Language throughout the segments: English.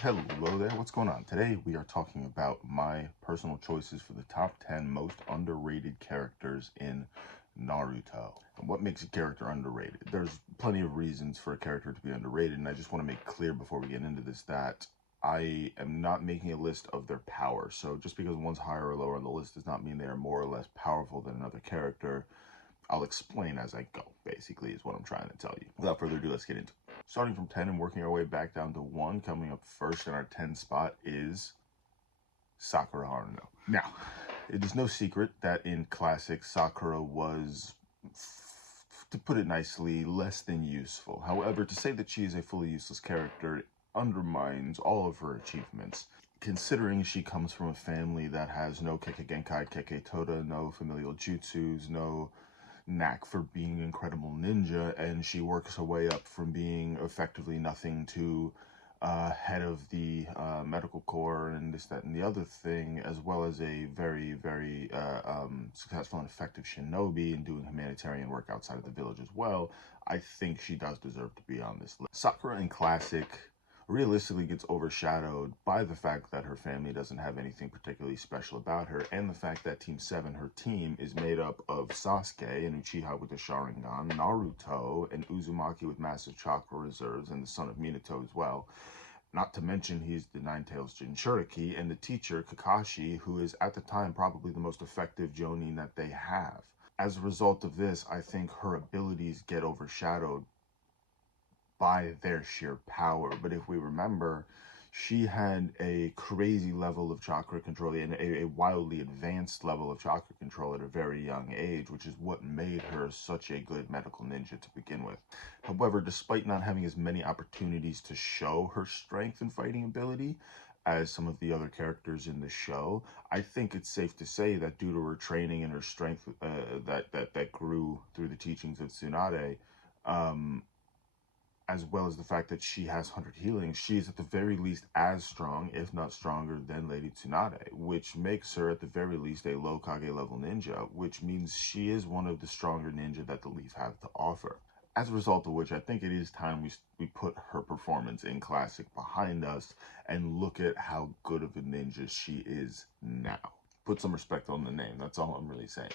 Hello there, what's going on? Today we are talking about my personal choices for the top 10 most underrated characters in Naruto. And what makes a character underrated? There's plenty of reasons for a character to be underrated, and I just want to make clear before we get into this that I am not making a list of their power. So just because one's higher or lower on the list does not mean they are more or less powerful than another character. I'll explain as I go, basically, is what I'm trying to tell you. Without further ado, let's get into it. Starting from 10 and working our way back down to 1, coming up first in our 10 spot is Sakura Horo. Now, it is no secret that in classic, Sakura was, to put it nicely, less than useful. However, to say that she is a fully useless character undermines all of her achievements. Considering she comes from a family that has no Kekkei Genkai, Kekkei Toda, no familial jutsus, no knack for being an incredible ninja, and she works her way up from being effectively nothing to head of the medical corps and this, that, and the other thing, as well as a very, very successful and effective shinobi and doing humanitarian work outside of the village as well. I think she does deserve to be on this list. Sakura in Classic realistically gets overshadowed by the fact that her family doesn't have anything particularly special about her, and the fact that Team 7, her team, is made up of Sasuke and Uchiha with the Sharingan, Naruto, and Uzumaki with massive chakra reserves, and the son of Minato as well. Not to mention he's the Nine-Tails Jinchuriki, and the teacher, Kakashi, who is at the time probably the most effective Jonin that they have. As a result of this, I think her abilities get overshadowed by their sheer power. But if we remember, she had a crazy level of chakra control and a wildly advanced level of chakra control at a very young age, which is what made her such a good medical ninja to begin with. However, despite not having as many opportunities to show her strength and fighting ability as some of the other characters in the show, I think it's safe to say that due to her training and her strength that grew through the teachings of Tsunade, as well as the fact that she has 100 healings, she is at the very least as strong, if not stronger, than Lady Tsunade, which makes her at the very least a low Kage level ninja, which means she is one of the stronger ninja that the Leaf have to offer. As a result of which, I think it is time we put her performance in Classic behind us and look at how good of a ninja she is now. Put some respect on the name, that's all I'm really saying.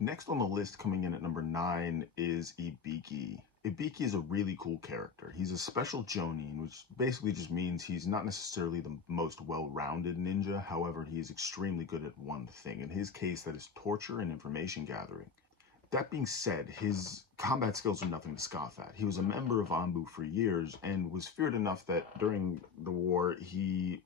Next on the list, coming in at number 9, is Ibiki. Ibiki is a really cool character. He's a special Jonin, which basically just means he's not necessarily the most well-rounded ninja. However, he is extremely good at one thing. In his case, that is torture and information gathering. That being said, his combat skills are nothing to scoff at. He was a member of Anbu for years and was feared enough that during the war he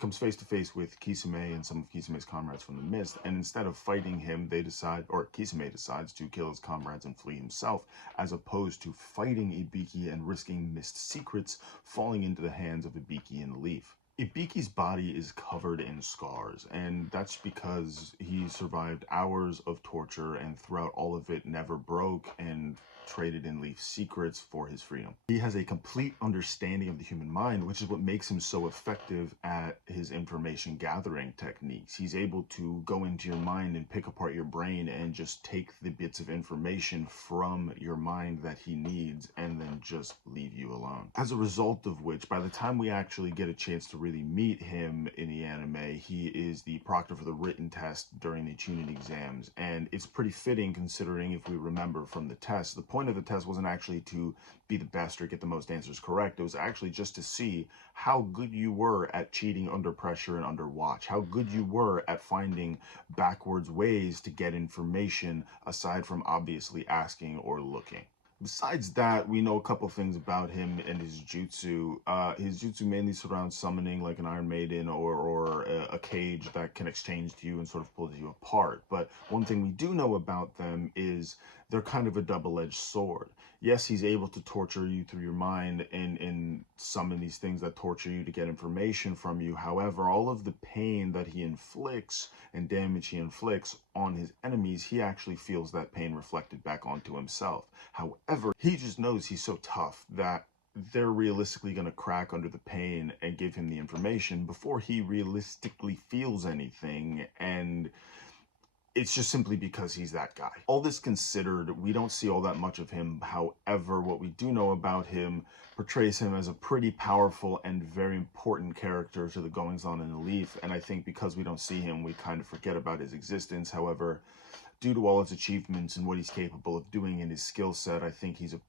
comes face to face with Kisame and some of Kisame's comrades from the Mist, and instead of fighting him, Kisame decides to kill his comrades and flee himself, as opposed to fighting Ibiki and risking Mist secrets falling into the hands of Ibiki and the Leaf. Ibiki's body is covered in scars, and that's because he survived hours of torture and throughout all of it never broke and traded in Leaf's secrets for his freedom. He has a complete understanding of the human mind, which is what makes him so effective at his information gathering techniques. He's able to go into your mind and pick apart your brain and just take the bits of information from your mind that he needs and then just leave you alone. As a result of which, by the time we actually get a chance to really meet him in the anime, he is the proctor for the written test during the Chunin exams, and it's pretty fitting considering, if we remember from the test, the point of the test wasn't actually to be the best or get the most answers correct. It was actually just to see how good you were at cheating under pressure and under watch, how good you were at finding backwards ways to get information aside from obviously asking or looking. Besides that, we know a couple things about him and his jutsu. His jutsu mainly surrounds summoning like an Iron Maiden or a cage that can exchange to you and sort of pulls you apart. But one thing we do know about them is they're kind of a double-edged sword. Yes, he's able to torture you through your mind and summon these things that torture you to get information from you. However, all of the pain that he inflicts and damage he inflicts on his enemies, he actually feels that pain reflected back onto himself. However, he just knows he's so tough that they're realistically going to crack under the pain and give him the information before he realistically feels anything, and It's just simply because he's that guy. All this considered, we don't see all that much of him. However, what we do know about him portrays him as a pretty powerful and very important character to the goings-on in the Leaf, and I think because we don't see him, we kind of forget about his existence. However, due to all his achievements and what he's capable of doing in his skill set, I think he's a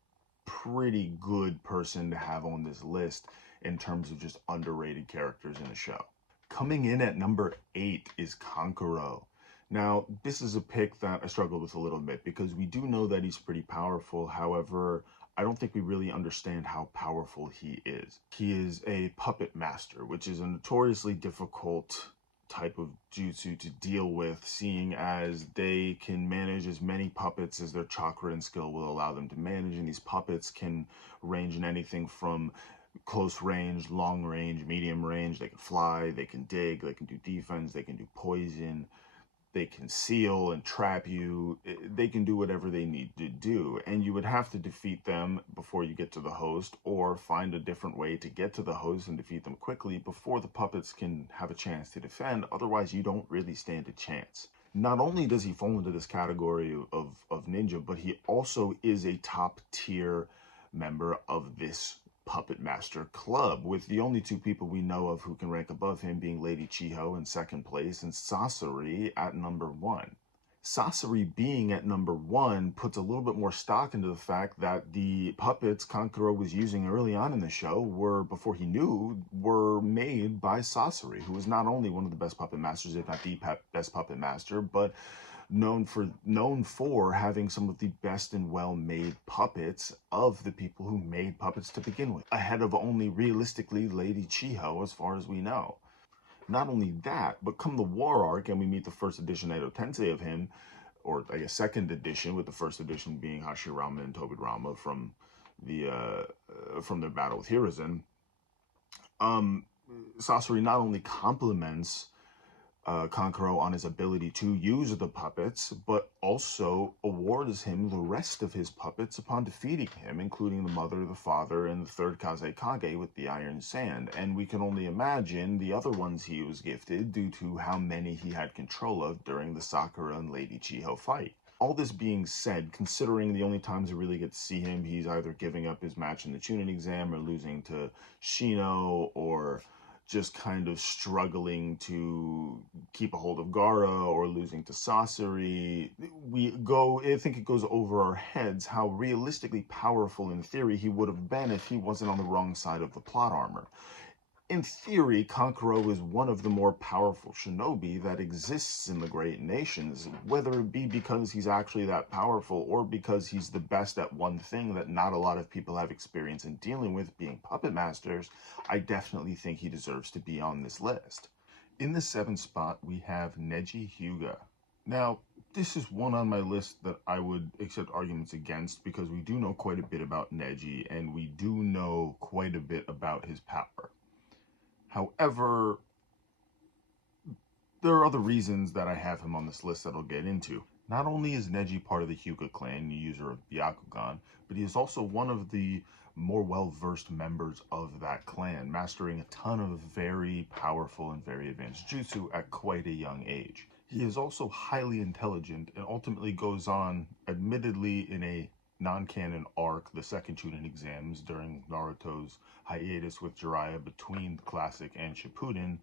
pretty good person to have on this list in terms of just underrated characters in the show. Coming in at number 8 is Kankuro. Now, this is a pick that I struggled with a little bit because we do know that he's pretty powerful. However, I don't think we really understand how powerful he is. He is a puppet master, which is a notoriously difficult type of jutsu to deal with, seeing as they can manage as many puppets as their chakra and skill will allow them to manage, and these puppets can range in anything from close range, long range, medium range. They can fly, they can dig, they can do defense, they can do poison, they can seal and trap you. They can do whatever they need to do, and you would have to defeat them before you get to the host, or find a different way to get to the host and defeat them quickly before the puppets can have a chance to defend. Otherwise, you don't really stand a chance. Not only does he fall into this category of ninja, but he also is a top tier member of this Puppet Master Club, with the only 2 people we know of who can rank above him being Lady Chiho in 2nd place and Sasori at number 1. Sasori being at number 1 puts a little bit more stock into the fact that the puppets Kankuro was using early on in the show before he knew, were made by Sasori, who is not only one of the best puppet masters, if not the best puppet master, but known for having some of the best and well-made puppets of the people who made puppets to begin with, ahead of only realistically Lady Chiho as far as we know. Not only that, but come the war arc and we meet the 1st edition Edo Tensei of him, or I guess 2nd edition, with the 1st edition being Hashirama and Tobirama from their battle with Hiruzen. Sasori not only compliments Kankuro on his ability to use the puppets, but also awards him the rest of his puppets upon defeating him, including the mother, the father, and the 3rd Kazekage with the Iron Sand. And we can only imagine the other ones he was gifted due to how many he had control of during the Sakura and Lady Chiho fight. All this being said, considering the only times we really get to see him, he's either giving up his match in the Chunin exam or losing to Shino, or just kind of struggling to keep a hold of Gaara, or losing to Sasori, I think it goes over our heads how realistically powerful in theory he would have been if he wasn't on the wrong side of the plot armor. In theory, Kankuro is one of the more powerful shinobi that exists in the Great Nations, whether it be because he's actually that powerful or because he's the best at one thing that not a lot of people have experience in dealing with, being puppet masters. I definitely think he deserves to be on this list. In the 7th spot, we have Neji Hyuga. Now, this is one on my list that I would accept arguments against because we do know quite a bit about Neji, and we do know quite a bit about his power. However, there are other reasons that I have him on this list that I'll get into. Not only is Neji part of the Hyuga clan, user of Byakugan, but he is also one of the more well-versed members of that clan, mastering a ton of very powerful and very advanced jutsu at quite a young age. He is also highly intelligent and ultimately goes on, admittedly in a non-canon arc, the 2nd Chunin exams during Naruto's hiatus with Jiraiya between the Classic and Shippuden.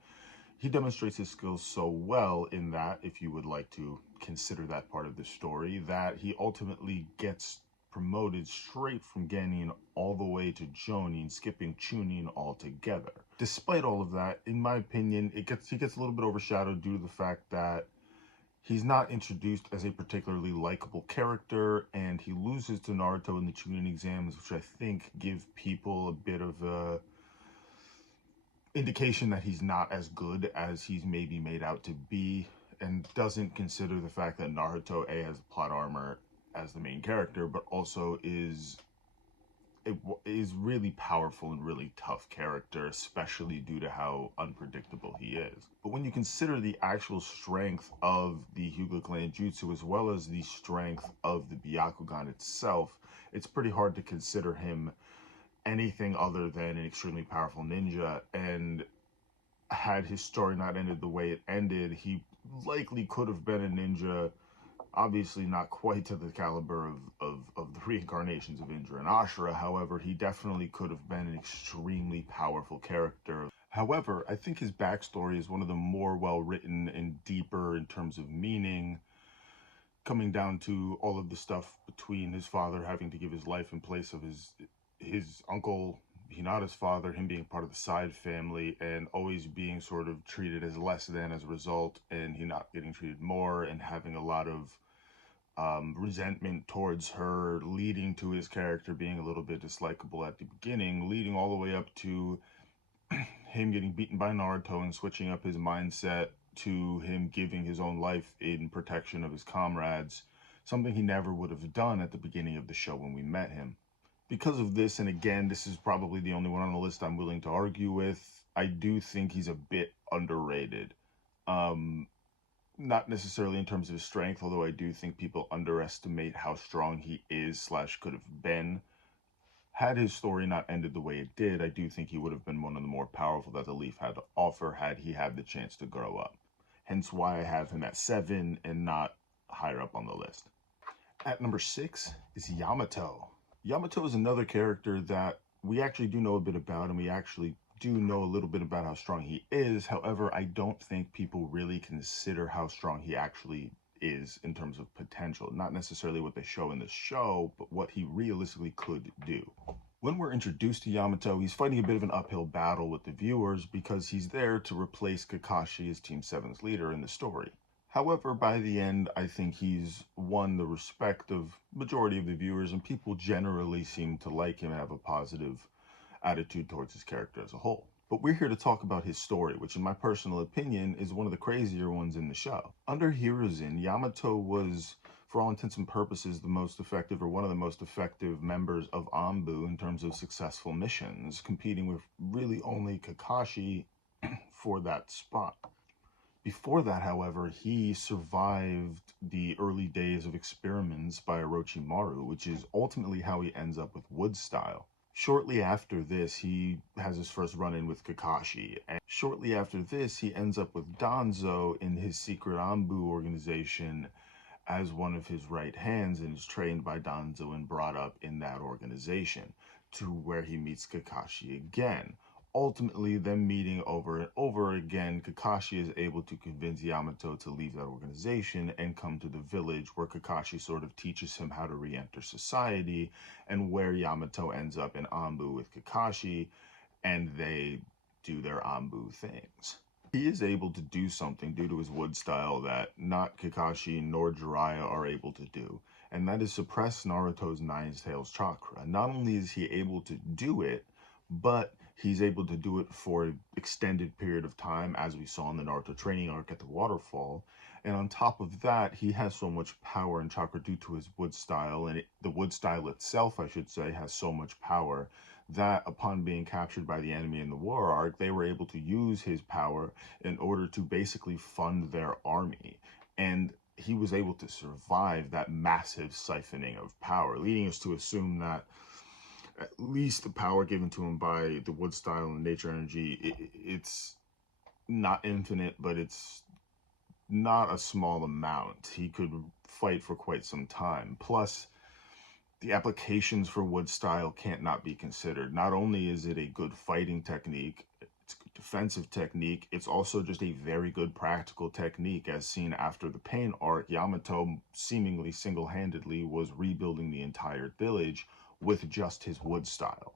He demonstrates his skills so well in that, if you would like to consider that part of the story, that he ultimately gets promoted straight from Genin all the way to Jonin, skipping Chunin altogether. Despite all of that, in my opinion, he gets a little bit overshadowed due to the fact that he's not introduced as a particularly likable character, and he loses to Naruto in the Chunin exams, which I think give people a bit of a indication that he's not as good as he's maybe made out to be, and doesn't consider the fact that Naruto has plot armor as the main character, but also is really powerful and really tough character, especially due to how unpredictable he is. But when you consider the actual strength of the Hyuga clan jutsu, as well as the strength of the Byakugan itself, it's pretty hard to consider him anything other than an extremely powerful ninja. And had his story not ended the way it ended, he likely could have been a ninja. Obviously not quite to the caliber of the reincarnations of Indra and Ashura. However, he definitely could have been an extremely powerful character. However, I think his backstory is one of the more well-written and deeper in terms of meaning, coming down to all of the stuff between his father having to give his life in place of his uncle Hinata's father, him being part of the side family, and always being sort of treated as less than as a result, and he not getting treated more, and having a lot of resentment towards her, leading to his character being a little bit dislikable at the beginning, leading all the way up to him getting beaten by Naruto and switching up his mindset to him giving his own life in protection of his comrades, something he never would have done at the beginning of the show when we met him. Because of this, and again, this is probably the only one on the list I'm willing to argue with, I do think he's a bit underrated. Not necessarily in terms of his strength, although I do think people underestimate how strong he is / could have been. Had his story not ended the way it did, I do think he would have been one of the more powerful that the Leaf had to offer had he had the chance to grow up. Hence why I have him at 7 and not higher up on the list. At number 6 is Yamato. Yamato is another character that we actually do know a bit about, and we actually do know a little bit about how strong he is. However, I don't think people really consider how strong he actually is in terms of potential. Not necessarily what they show in the show, but what he realistically could do. When we're introduced to Yamato, he's fighting a bit of an uphill battle with the viewers because he's there to replace Kakashi as Team 7's leader in the story. However, by the end, I think he's won the respect of majority of the viewers, and people generally seem to like him and have a positive attitude towards his character as a whole. But we're here to talk about his story, which in my personal opinion is one of the crazier ones in the show. Under Hiruzen, Yamato was, for all intents and purposes, the most effective, or one of the most effective members of Anbu in terms of successful missions, competing with really only Kakashi for that spot. Before that, however, he survived the early days of experiments by Orochimaru, which is ultimately how he ends up with Wood Style. Shortly after this, he has his first run-in with Kakashi, and shortly after this, he ends up with Danzo in his secret Anbu organization as one of his right hands, and is trained by Danzo and brought up in that organization, to where he meets Kakashi again. Ultimately, them meeting over and over again, Kakashi is able to convince Yamato to leave that organization and come to the village, where Kakashi sort of teaches him how to re-enter society, and where Yamato ends up in Anbu with Kakashi, and they do their Anbu things. He is able to do something due to his Wood Style that not Kakashi nor Jiraiya are able to do, and that is suppress Naruto's Nine Tails chakra. Not only is he able to do it, but he's able to do it for an extended period of time, as we saw in the Naruto training arc at the waterfall. And on top of that, he has so much power and chakra due to his Wood Style, and the Wood Style itself, I should say, has so much power that upon being captured by the enemy in the war arc, they were able to use his power in order to basically fund their army. And he was able to survive that massive siphoning of power, leading us to assume that at least the power given to him by the Wood Style and nature energy, it's not infinite, but it's not a small amount. He could fight for quite some time. Plus, the applications for Wood Style can't not be considered. Not only is it a good fighting technique, it's a good defensive technique, it's also just a very good practical technique, as seen after the Pain arc. Yamato seemingly single-handedly was rebuilding the entire village with just his Wood Style.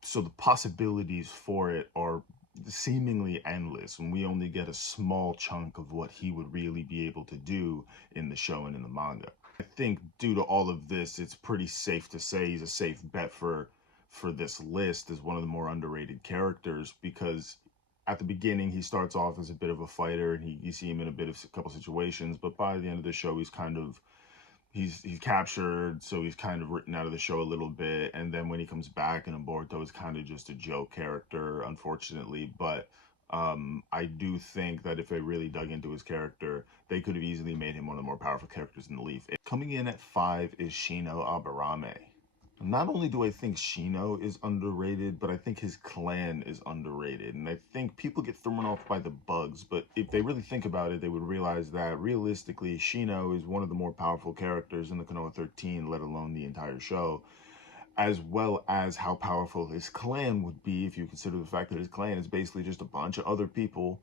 So the possibilities for it are seemingly endless, and we only get a small chunk of what he would really be able to do in the show and in the manga. I think due to all of this, it's pretty safe to say he's a safe bet for this list as one of the more underrated characters, because at the beginning he starts off as a bit of a fighter, and you see him in a couple situations, but by the end of the show he's captured, so he's kind of written out of the show a little bit, and then when he comes back in Aborto, it's kind of just a joke character, unfortunately. But I do think that if they really dug into his character, they could have easily made him one of the more powerful characters in the Leaf. Coming in at 5 is Shino Aburame. Not only do I think Shino is underrated, but I think his clan is underrated. And I think people get thrown off by the bugs, but if they really think about it, they would realize that realistically, Shino is one of the more powerful characters in the Konoha 13, let alone the entire show, as well as how powerful his clan would be if you consider the fact that his clan is basically just a bunch of other people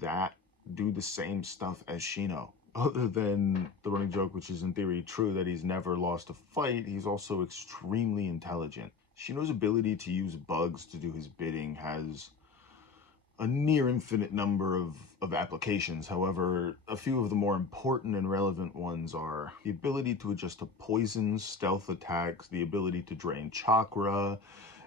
that do the same stuff as Shino. Other than the running joke, which is in theory true, that he's never lost a fight, he's also extremely intelligent. Shino's ability to use bugs to do his bidding has a near infinite number of applications. However, a few of the more important and relevant ones are the ability to adjust to poisons, stealth attacks, the ability to drain chakra,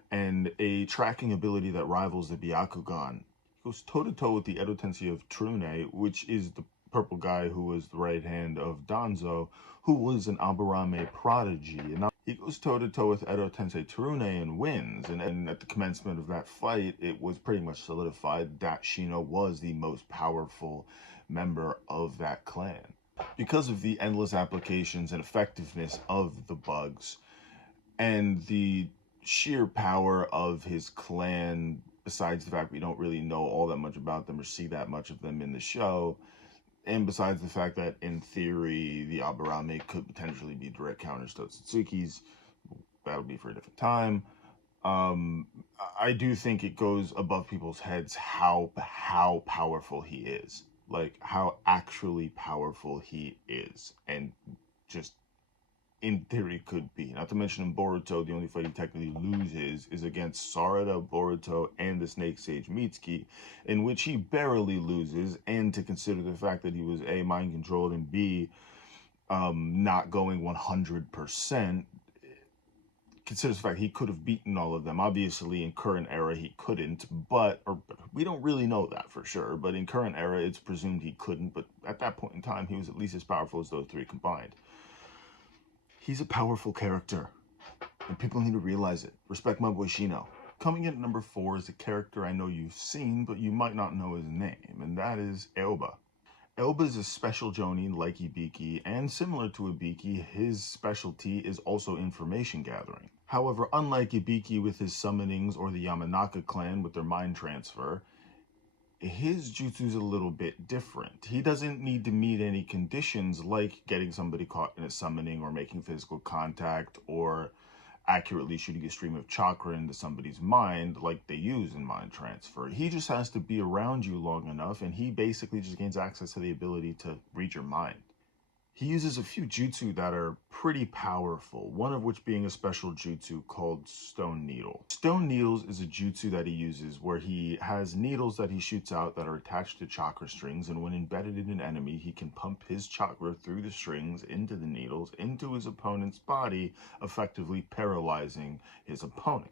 and a tracking ability that rivals the Byakugan. He goes toe-to-toe with the Edo Tensei of Trune, which is the purple guy who was the right hand of Danzo, who was an Aburame prodigy. And now he goes toe-to-toe with Edo Tensei Trune and wins. And at the commencement of that fight, it was pretty much solidified that Shino was the most powerful member of that clan. Because of the endless applications and effectiveness of the bugs, and the sheer power of his clan, besides the fact we don't really know all that much about them or see that much of them in the show, and besides the fact that in theory the Aburame could potentially be direct counters to Otsutsuki's, that would be for a different time. I do think it goes above people's heads how powerful he is, like how actually powerful he is, and just in theory could be. Not to mention in Boruto, the only fight he technically loses is against Sarada, Boruto, and the Snake Sage Mitsuki, in which he barely loses, and to consider the fact that he was A, mind controlled, and B, not going 100%, considers the fact he could have beaten all of them. Obviously, in current era, he couldn't, or we don't really know that for sure, but in current era, it's presumed he couldn't, but at that point in time, he was at least as powerful as those three combined. He's a powerful character, and people need to realize it. Respect my boy Shino. Coming in at number 4 is a character I know you've seen, but you might not know his name, and that is Aoba. Aoba is a special Jonin like Ibiki, and similar to Ibiki, his specialty is also information gathering. However, unlike Ibiki with his summonings or the Yamanaka clan with their mind transfer, his jutsu is a little bit different. He doesn't need to meet any conditions like getting somebody caught in a summoning or making physical contact or accurately shooting a stream of chakra into somebody's mind like they use in mind transfer. He just has to be around you long enough, and he basically just gains access to the ability to read your mind. He uses a few jutsu that are pretty powerful, one of which being a special jutsu called Stone Needle. Stone Needles is a jutsu that he uses where he has needles that he shoots out that are attached to chakra strings, and when embedded in an enemy, he can pump his chakra through the strings into the needles, into his opponent's body, effectively paralyzing his opponent.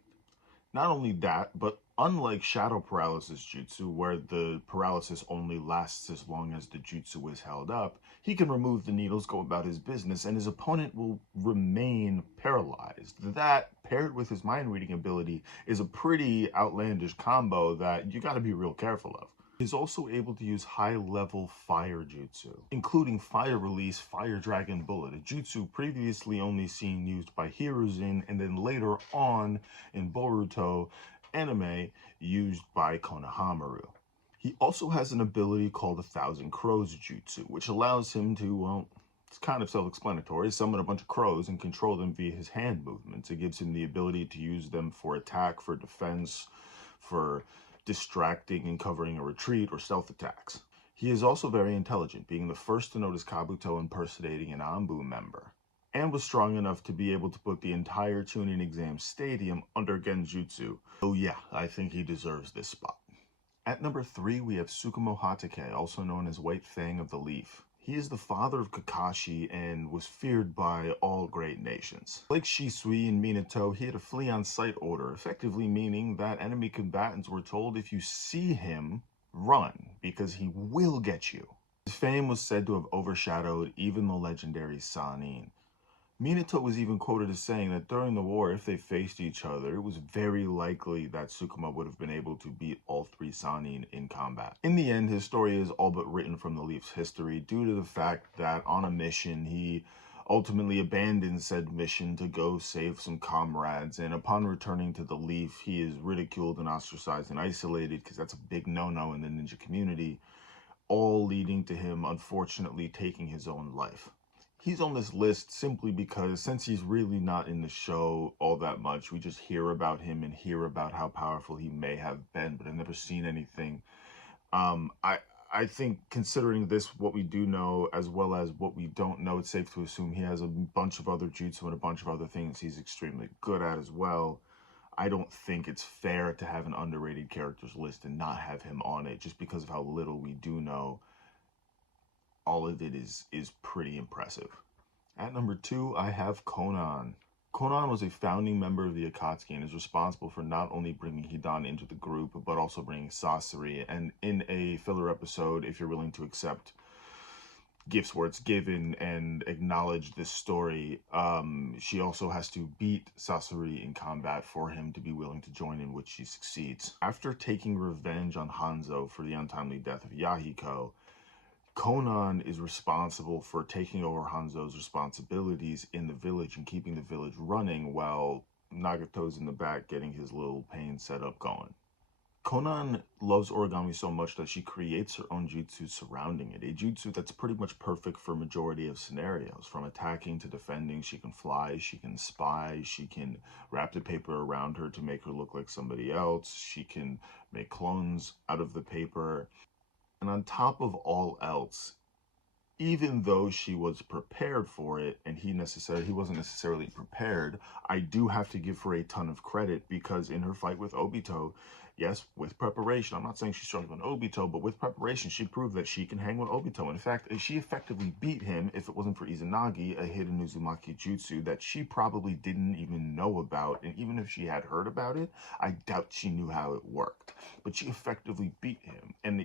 Not only that, but unlike Shadow Paralysis Jutsu, where the paralysis only lasts as long as the jutsu is held up, he can remove the needles, go about his business, and his opponent will remain paralyzed. That, paired with his mind-reading ability, is a pretty outlandish combo that you gotta be real careful of. He's also able to use high-level fire jutsu, including Fire Release, Fire Dragon Bullet, a jutsu previously only seen used by Hiruzen, and then later on in Boruto anime used by Konohamaru. He also has an ability called 1,000 Crows Jutsu, which allows him to, well, it's kind of self-explanatory, summon a bunch of crows and control them via his hand movements. It gives him the ability to use them for attack, for defense, for distracting and covering a retreat or stealth attacks. He is also very intelligent, being the first to notice Kabuto impersonating an Anbu member, and was strong enough to be able to put the entire Chunin exam stadium under Genjutsu. Oh yeah, I think he deserves this spot. At number 3, we have Sukuma Hatake, also known as White Fang of the Leaf. He is the father of Kakashi and was feared by all great nations. Like Shisui and Minato, he had a flee on sight order, effectively meaning that enemy combatants were told if you see him, run, because he will get you. His fame was said to have overshadowed even the legendary Sannin. Minato was even quoted as saying that during the war, if they faced each other, it was very likely that Sukuma would have been able to beat all 3 Sannin in combat. In the end, his story is all but written from the Leaf's history due to the fact that on a mission, he ultimately abandons said mission to go save some comrades, and upon returning to the Leaf, he is ridiculed and ostracized and isolated, because that's a big no-no in the ninja community, all leading to him, unfortunately, taking his own life. He's on this list simply because, since he's really not in the show all that much, we just hear about him and hear about how powerful he may have been, but I've never seen anything. Um, I I think, considering this, what we do know as well as what we don't know, it's safe to assume he has a bunch of other jutsu and a bunch of other things he's extremely good at as well. I don't think it's fair to have an underrated characters list and not have him on it, just because of how little we do know. All of it is pretty impressive. At number 2, I have Konan. Konan was a founding member of the Akatsuki and is responsible for not only bringing Hidan into the group, but also bringing Sasori. And in a filler episode, if you're willing to accept gifts where it's given and acknowledge this story, she also has to beat Sasori in combat for him to be willing to join in, which she succeeds. After taking revenge on Hanzo for the untimely death of Yahiko, Konan is responsible for taking over Hanzo's responsibilities in the village and keeping the village running while Nagato's in the back getting his little pain setup going. Konan loves origami so much that she creates her own jutsu surrounding it, a jutsu that's pretty much perfect for a majority of scenarios. From attacking to defending, she can fly, she can spy, she can wrap the paper around her to make her look like somebody else, she can make clones out of the paper. And on top of all else, even though she was prepared for it and he wasn't necessarily prepared, I do have to give her a ton of credit, because in her fight with Obito, yes, with preparation, I'm not saying she's stronger than Obito, but with preparation, she proved that she can hang with Obito. In fact, she effectively beat him if it wasn't for Izanagi, a hidden Uzumaki jutsu that she probably didn't even know about. And even if she had heard about it, I doubt she knew how it worked. But she effectively beat him. And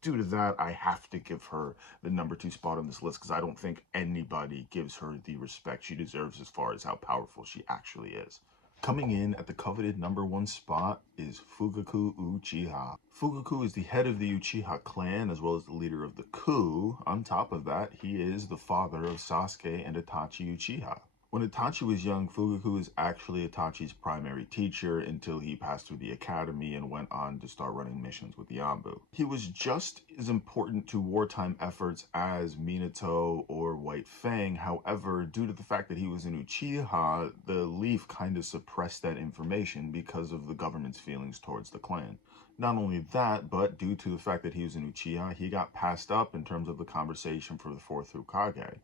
due to that, I have to give her the number 2 spot on this list, because I don't think anybody gives her the respect she deserves as far as how powerful she actually is. Coming in at the coveted number 1 spot is Fugaku Uchiha. Fugaku is the head of the Uchiha clan as well as the leader of the coup. On top of that, he is the father of Sasuke and Itachi Uchiha. When Itachi was young, Fugaku was actually Itachi's primary teacher until he passed through the academy and went on to start running missions with Yambu. He was just as important to wartime efforts as Minato or White Fang. However, due to the fact that he was an Uchiha, the Leaf kind of suppressed that information because of the government's feelings towards the clan. Not only that, but due to the fact that he was an Uchiha, he got passed up in terms of the conversation for the 4th Hokage.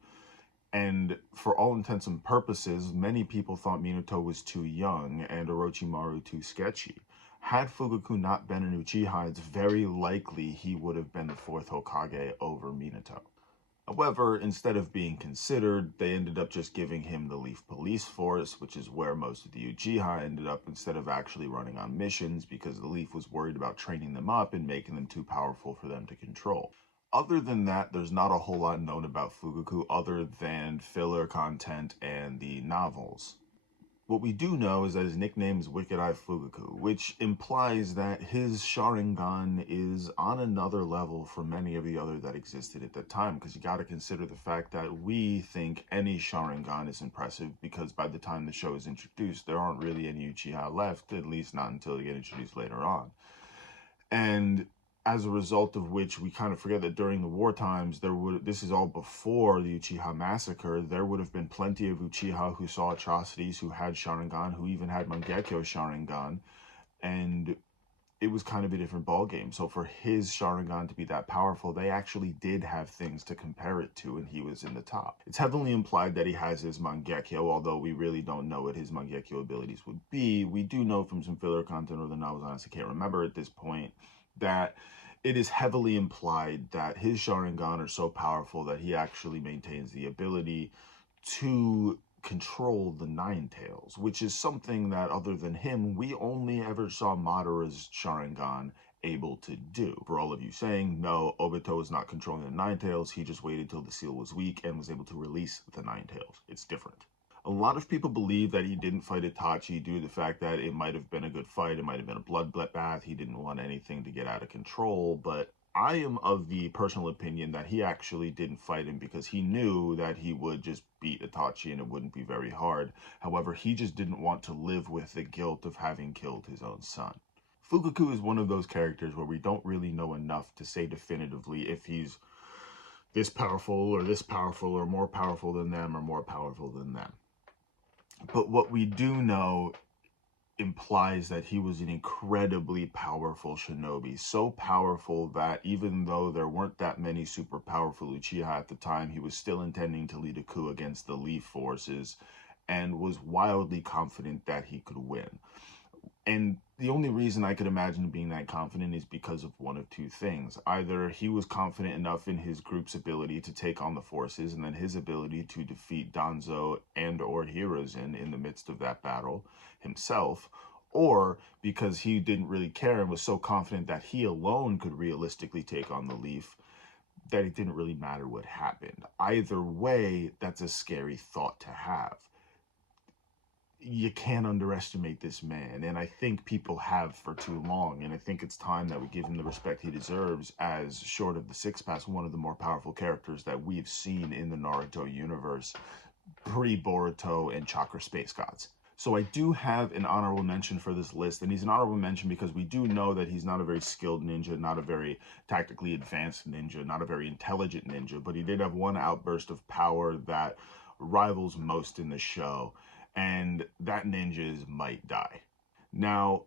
And for all intents and purposes, many people thought Minato was too young and Orochimaru too sketchy. Had Fugaku not been an Uchiha, it's very likely he would have been the 4th Hokage over Minato. However, instead of being considered, they ended up just giving him the Leaf Police Force, which is where most of the Uchiha ended up, instead of actually running on missions, because the Leaf was worried about training them up and making them too powerful for them to control. Other than that, there's not a whole lot known about Fugaku other than filler content and the novels. What we do know is that his nickname is Wicked Eye Fugaku, which implies that his Sharingan is on another level from many of the other that existed at that time, because you got to consider the fact that we think any Sharingan is impressive, because by the time the show is introduced, there aren't really any Uchiha left, at least not until they get introduced later on. And as a result of which, we kind of forget that during the war times, this is all before the Uchiha massacre, there would have been plenty of Uchiha who saw atrocities, who had Sharingan, who even had Mangekyo Sharingan, and it was kind of a different ballgame. So for his Sharingan to be that powerful, they actually did have things to compare it to, and he was in the top. It's heavily implied that he has his Mangekyo, although we really don't know what his Mangekyo abilities would be. We do know from some filler content or the novels, I honestly can't remember at this point, that it is heavily implied that his Sharingan are so powerful that he actually maintains the ability to control the Nine Tails, which is something that, other than him, we only ever saw Madara's Sharingan able to do. For all of you saying, no, Obito is not controlling the Nine Tails, he just waited till the seal was weak and was able to release the Nine Tails. It's different. A lot of people believe that he didn't fight Itachi due to the fact that it might have been a good fight, it might have been a bloodbath, he didn't want anything to get out of control, but I am of the personal opinion that he actually didn't fight him because he knew that he would just beat Itachi and it wouldn't be very hard. However, he just didn't want to live with the guilt of having killed his own son. Fugaku is one of those characters where we don't really know enough to say definitively if he's this powerful or more powerful than them or more powerful than them. But what we do know implies that he was an incredibly powerful shinobi. So powerful that even though there weren't that many super powerful Uchiha at the time, he was still intending to lead a coup against the Leaf forces and was wildly confident that he could win. And the only reason I could imagine being that confident is because of one of two things. Either he was confident enough in his group's ability to take on the forces, and then his ability to defeat Danzo and or Hiruzen in the midst of that battle himself, or because he didn't really care and was so confident that he alone could realistically take on the Leaf that it didn't really matter what happened. Either way, that's a scary thought to have. You can't underestimate this man, and I think people have for too long, and I think it's time that we give him the respect he deserves as, short of the Six Pass, one of the more powerful characters that we've seen in the Naruto universe, pre-Boruto and Chakra Space Gods. So I do have an honorable mention for this list, and he's an honorable mention because we do know that he's not a very skilled ninja, not a very tactically advanced ninja, not a very intelligent ninja, but he did have one outburst of power that rivals most in the show, and that ninja is Might Dai. Now,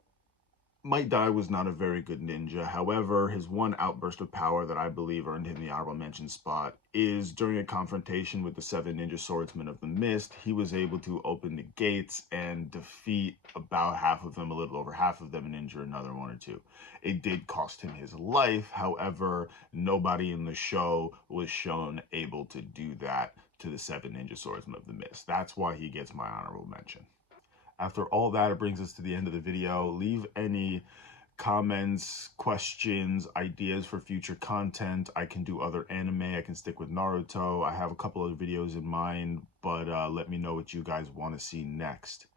Might Dai was not a very good ninja. However, his one outburst of power that I believe earned him the honorable mention spot is during a confrontation with the 7 ninja swordsmen of the mist. He was able to open the gates and defeat about half of them, a little over half of them, and injure another 1 or 2. It did cost him his life. However, nobody in the show was shown able to do that to the 7 ninja swordsmen of the mist. That's why he gets my honorable mention. After all that, it brings us to the end of the video. Leave any comments, questions, ideas for future content. I can do other anime. I can stick with Naruto. I have a couple of videos in mind, but let me know what you guys want to see next.